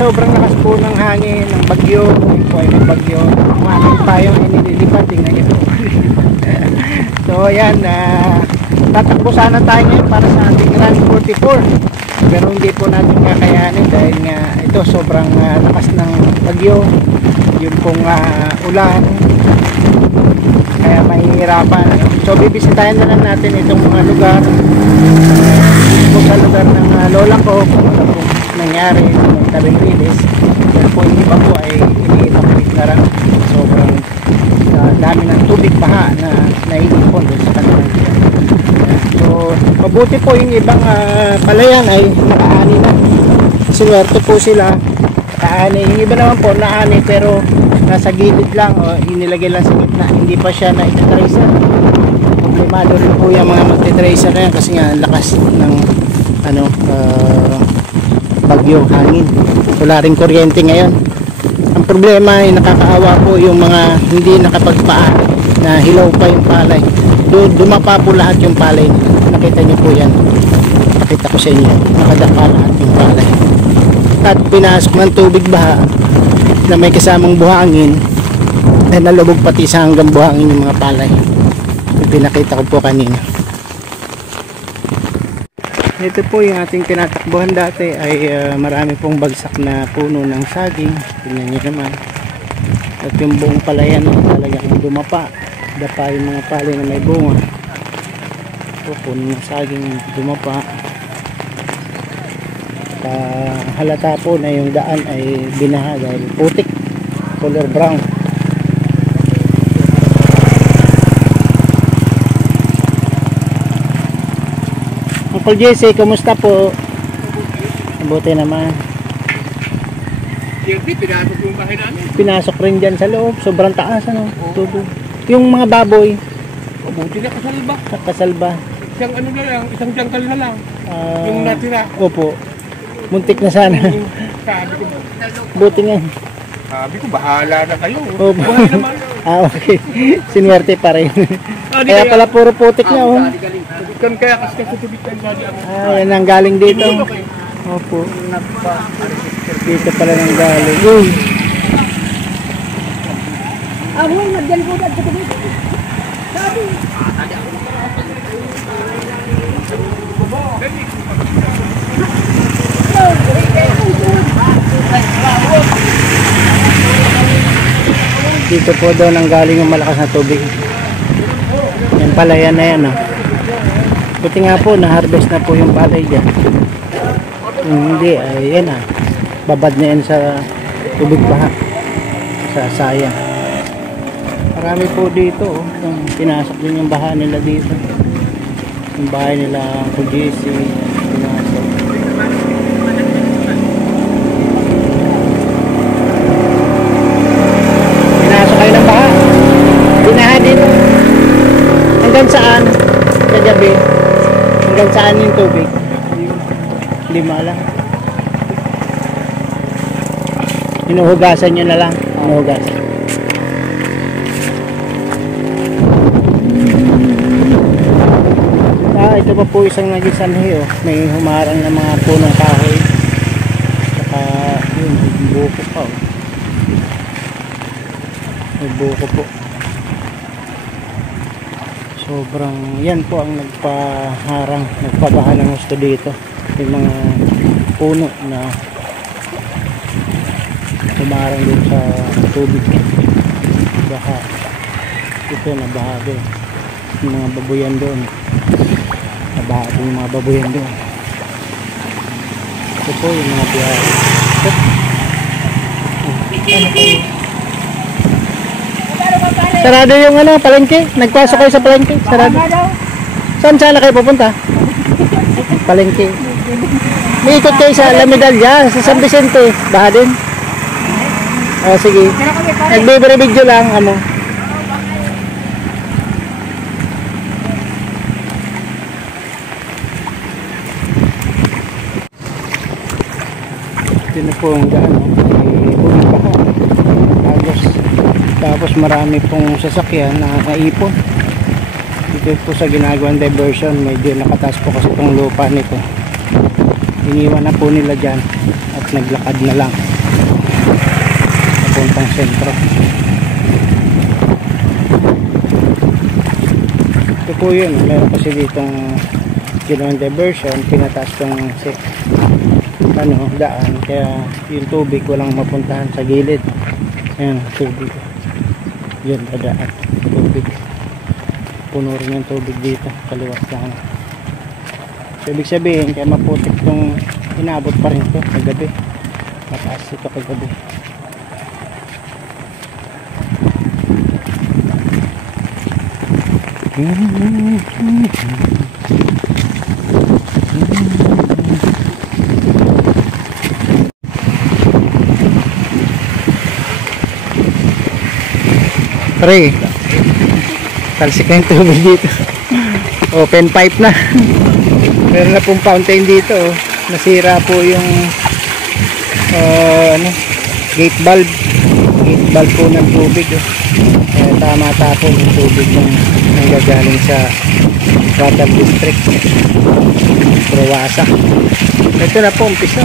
Sobrang lakas po ng hangin, ng bagyo. Ngayon po ay may bagyo. Umamin tayong inililipat. Tingnan nyo. So ayan, tatakbo sana tayo ngayon para sa ating Run 44. Pero hindi po natin kakayanin dahil nga ito sobrang lakas ng bagyo. Yung pong ulan. Kaya mahihirapan. So bibisitahin na lang natin itong mga lugar. Ito sa lugar ng lola ko. Kung ano po nangyari ng tabing rilis. Pero po yung iba po ay iniitapit na lang. Sobrang dami ng tubig baha na naiipon doon sa kanilang dyan. So mabuti po yung ibang palayan ay nakaani na. Swerte po sila nakaani. Yung iba naman po naani pero nasa gilid lang o inilagay lang sa gitna. Hindi pa siya na itatracer. Problemado rin po yung mga magtitracer na yan kasi nga lakas ng bagyo, hangin. Wala ring kuryente ngayon. Ang problema ay nakakaawa po yung mga hindi nakapagpaan na hilaw pa yung palay. Dumapa po lahat yung palay. Nakita niyo po yan. Nakita ko sa inyo. Nakadapa lahat yung palay. At pinasok ng tubig baha na may kasamang buhangin na nalubog pati sa hanggang buhangin yung mga palay. Pinakita ko po kanina. Ito po yung ating tinatakbuhan dati ay marami pong bagsak na puno ng saging. Tingnan nyo naman. At yung buong palayan talagang dumapa. Dapa yung mga palay na may bunga. Ito puno ng saging dumapa. Halata po na yung daan ay binaha dahil putik. Color brown. Uncle Jesse, kumusta po? Mabuti naman. Pinasok yung bahay namin. Pinasok rin dyan sa loob. Sobrang taas, ano? Tubo. Yung mga baboy. Mabuti na kasalba. Kasalba. Isang ano na lang, isang jangkal na lang. Yung natira. Opo. Muntik na sana. Sabi ko, buti nga. sabi ko, bahala na kayo. Opo. Buhay naman. Okay. Sinuwerte pa rin. Kaya pala puro putik na, oh. Kan kaya kasi tubig kan gadi ang. Yan ang galing dito. Opo. Dito pala nang galing. Uy. Ahoy, nagyan po dyan sa tubig. Sabi. Dito po doon ang galing yung malakas na tubig. Yan palayan na yan, oh. Buti nga po, na-harvest na po yung palay dyan. Hindi, ayan babad na yan sa tubig baha. Sa sayang. Marami po dito, oh. Pinasok din yung baha nila dito. Yung bahay nila, Kujisi, pinasok. Pinasok kayo ng baha. Binaha dito. Hanggang saan? Kagabi. Hanggang saan yung tubig? Hindi maalam. Hinuhugasan nyo na lang. Hinuhugasan. Ito pa po isang nagisanhi, oh. May humarang na mga punong kahoy. Saka yun, buko pa, oh. May buko po. Sobrang yan po ang nagpabaha ng gusto dito. Yung mga puno na humarang din sa tubig. Baha. Ito nabaha doon. Yung mga babuyan doon. Nabaha doon yung mga babuyan doon. Ito po yung mga biyahe. Sarado yung palengke. Nagpasok kayo sa palengke. Sarado. Saan sala kayo pupunta? Palengke. May ikot kayo sa La Medalla, sa San Vicente. Baha din. O sige. Nagbe-video lang. Ito na po ang daan. May baha. Agos. Tapos marami pong sasakyan na naipon. Dito po sa ginagawang diversion, medyo nakataas po kasi itong lupa nito. Iniwan na po nila dyan at naglakad na lang papuntang sentro. Ito po yun, meron kasi ditong ginawang diversion, pinataas tong daan, kaya yung tubig walang mapuntahan sa gilid. Ayan, tubig yun, dadaan tubig, puno rin yung tubig dito kaliwat lang. So ibig sabihin kaya maputik tong inabot pa rin to kagabi, mataas ito kagabi. Pre, talsik na yung tubig dito. Open pipe na. Meron na pong fountain dito. Nasira po yung gate valve. Gate valve po ng tubig. Tama tapon yung tubig ng nanggagaling sa water district. Proasa. Ito na po umpisa.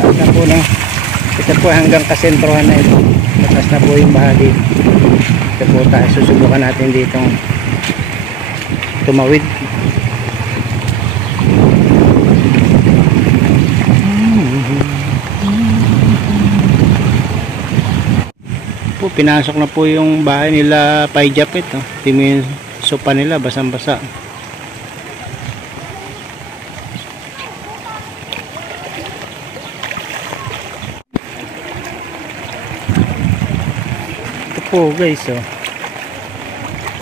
Taas na po ng, ito po hanggang kasentrohan na ito. Taas na po yung bahagi. Ito po tayo, susubukan natin ditong tumawid. Po, pinasok na po yung bahay nila Paijapit. Ito yung sopa nila, basang-basa. Po guys,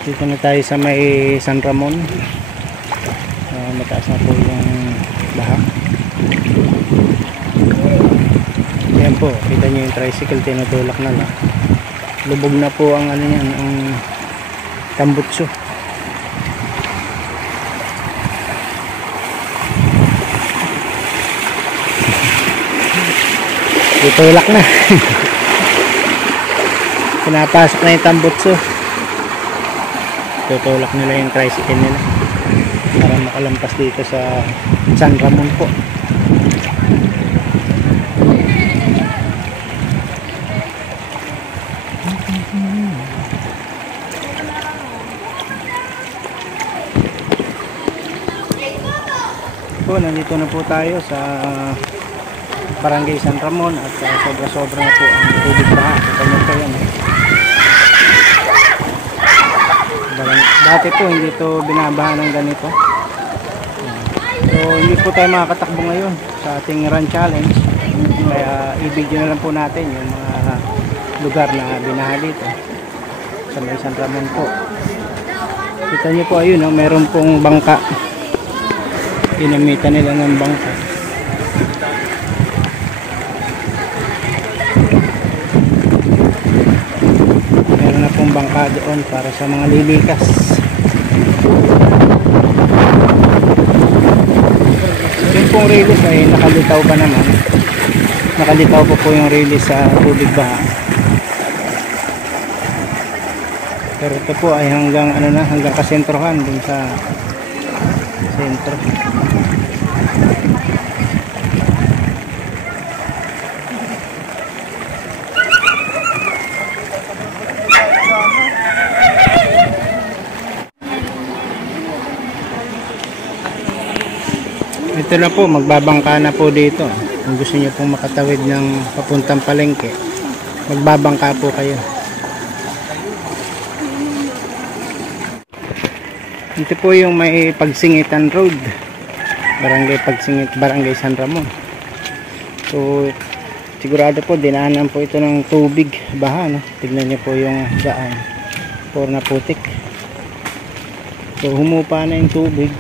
dito na tayo sa may San Ramon. Mataas na po yung baha. Ayan po, kita nyo yung tricycle, tinutulak na lang. Lubog na po ang ano yan, ang tambutso. Tutulak na. Pinapasok na yung tambutso. Tutulak nila yung tricycle nila para makalampas dito sa San Ramon po. Po, nandito na po tayo sa Barangay San Ramon at sobra-sobra na po ang tubig baha. Ito nyo po yan. Dati po hindi ito binabaha ng ganito. So hindi po tayo makakatakbo ngayon sa ating run challenge. Kaya i-video na lang po natin yung mga lugar na binaha dito sa may San Ramon po. Kita nyo po ayun, meron pong bangka. Ginamitan nila ng bangka. Meron na pong bangka doon para sa mga lilikas. Yung pong release ay nakalitaw pa naman. Nakalitaw po yung release sa tubig baha. Pero ito po ay hanggang ano na, hanggang kasentrohan dun sa sentro. Ito na po, magbabangka na po dito. Kung gusto niyo pong makatawid ng papuntang palengke, magbabangka po kayo. Ito po yung may Pagsingitan Road, Barangay Pagsingit, Barangay San Ramon. So sigurado po dinaanan po ito ng tubig baha, no? Tignan niyo po yung daan, puro na putik. So humupa na yung tubig.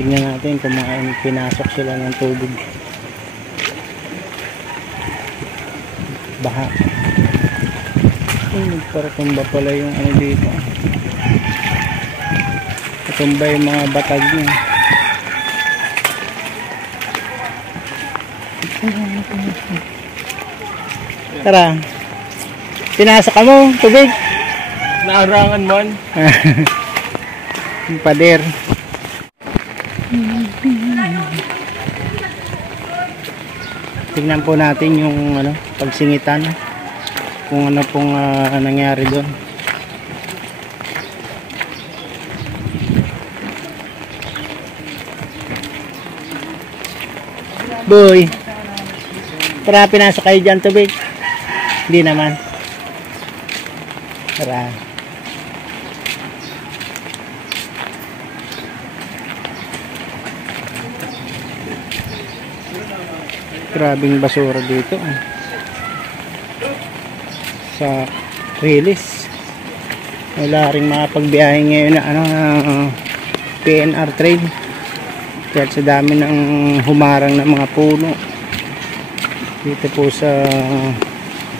Tignan natin kung mga pinasok sila ng tubig baha. Nagparatumba pala yung ano dito. Patumba yung mga batag niya. Tara. Pinasok ka mo, tubig. Naarangan man. Yung pader. Tingnan po natin yung ano, pagsingitan. Kung ano pong nangyari doon. Boy, tara pinasok kayo dyan tubig. Hindi naman. Tara. Grabing basura dito. Sa release. Wala ring makapagbiyahe ngayon na PNR train. Dahil sa dami ng humarang ng mga puno dito po sa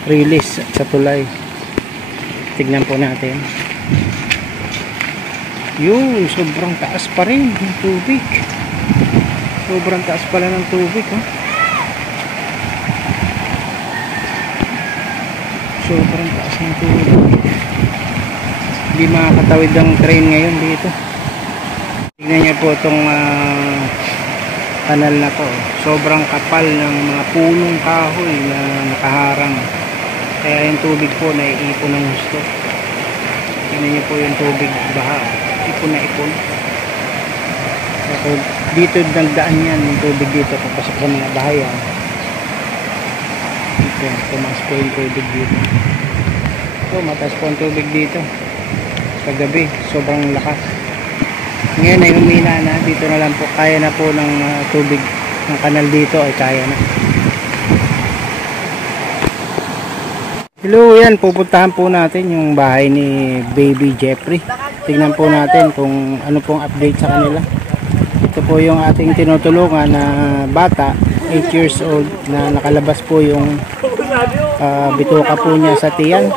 release at sa tulay. Tignan po natin. Yun, sobrang taas pa rin ng tubig. Sobrang taas pala ng tubig, oh. Sobrang taas ng tubig. Hindi makakatawid ang train ngayon dito. Tignan niyo po itong kanal na to. Sobrang kapal ng mga punong kahoy na nakaharang. Kaya yung tubig po naiipon ng gusto. Tignan niyo po yung tubig baha. Ipon na ipon. So, dito nagdaan yan yung tubig dito papasok sa mga bahayan. Ito, tumaas po yung tubig dito. So, mataas po ang tubig dito. Kagabi, sobrang lakas. Ngayon ay humina na, dito na lang po, kaya na po ng tubig ng kanal dito ay kaya na. Hello, yan, pupuntahan po natin yung bahay ni Baby Jeffrey. Tignan po natin kung ano pong update sa kanila. Ito po yung ating tinutulungan na bata, 8 years old, na nakalabas po yung bituka po niya sa tiyan.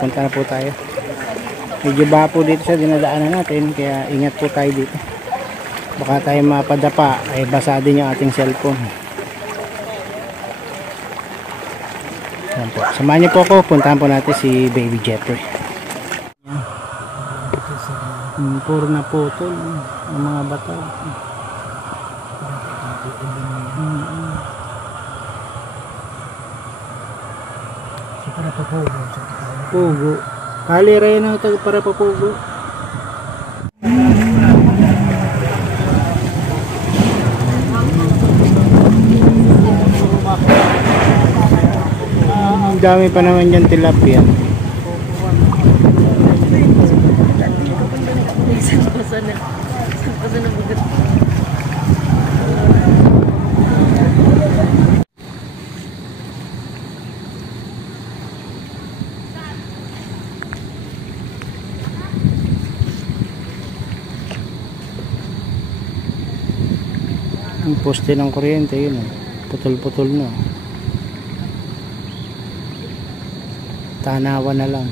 Punta na po tayo. Medyo baha po dito sa dinadaanan natin, kaya ingat po tayo dito. Baka tayo mapadapa, ay basa din yung ating cellphone. Yan po. Samahan niyo po ako, puntahan po natin si Baby Jeffrey. Puro na putol ng mga bata. Para papugo. Pugo. Kali rin ang ito para papugo. Ang dami pa naman dyan tilapia. Ang poste ng kuryente yun, putol-putol na. Tanawa na lang.